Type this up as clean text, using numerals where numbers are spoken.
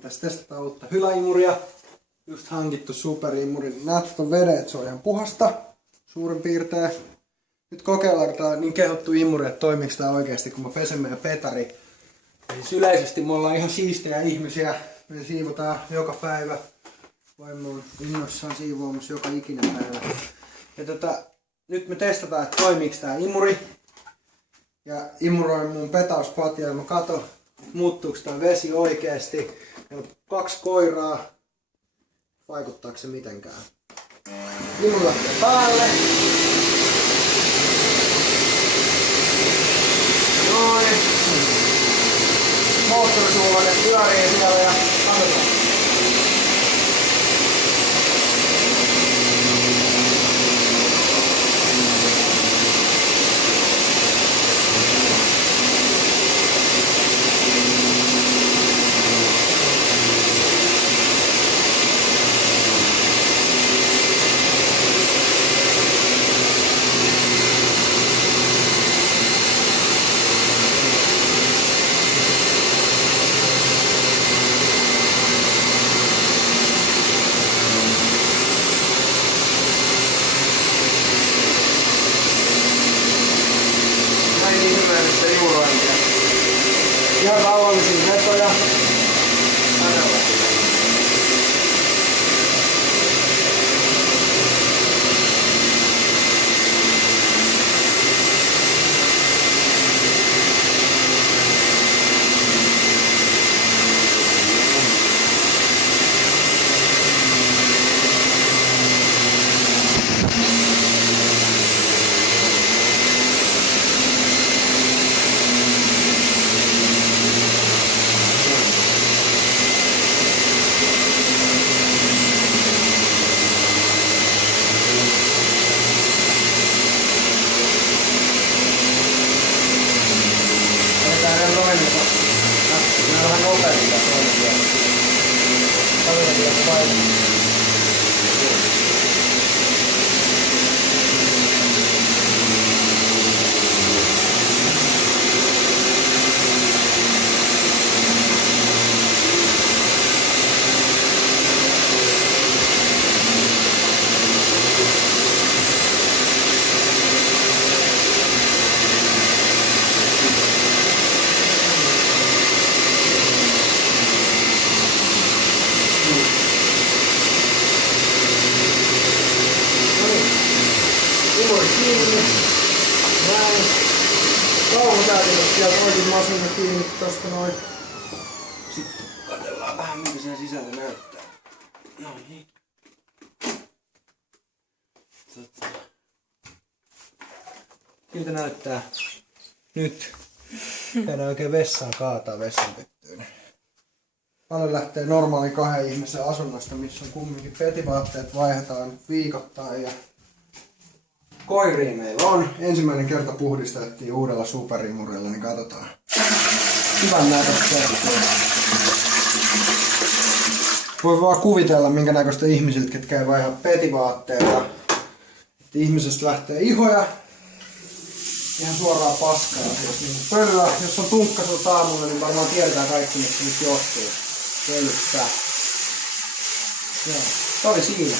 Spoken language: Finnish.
Tässä testataan uutta hyläimuria. Just hankittu superimuri. Näet ton veden, että se on ihan puhasta. Suurin piirtein. Nyt kokeillaan tää niin kehottu imuri, että toimiks tää oikeesti kun mä pesen meidän petari. Siis yleisesti me ollaan ihan siistejä ihmisiä. Me siivotaan joka päivä. Vaimo on innoissaan siivoamassa joka ikinen päivä. Ja nyt me testataan, että toimiks tää imuri. Ja imuroin mun petauspatja ja mä katon, muuttuuko tää vesi oikeesti. Meillä on 2 koiraa. Vaikuttaako se mitenkään? Imuri lähtee päälle. Noin. Moottorisuolainen pyörii siellä ja katsotaan. Ihan rauhallisia vetoja. Vähän nopeasti tässä on vielä. Paljon vielä painaa. Näin. Kauhusäätimet sieltä oikein masina kiinni tosta noin. Sitten katsellaan vähän miltä siellä sisällä näyttää. No niin. Miltä näyttää nyt? Käydään oikein vessaan kaataa vessanpyttyyn. Paljon lähtee normaali 2 ihmisen asunnosta, missä on kumminkin petivaatteet vaihdetaan viikoittain. Ja koiria meillä on. Ensimmäinen kerta puhdistettiin uudella superimurilla, niin katsotaan. Hyvän näköistä. Voi vaan kuvitella minkä näköistä ihmisiltä, ketkä ei vaihda petivaatteita. Että ihmisestä lähtee ihoja. Ihan suoraan paskaa. Jos on tunkkasut aamulla, niin varmaan tiedetään kaikki, mistä nyt johtuu. Pölyttää. Joo, toi siinä.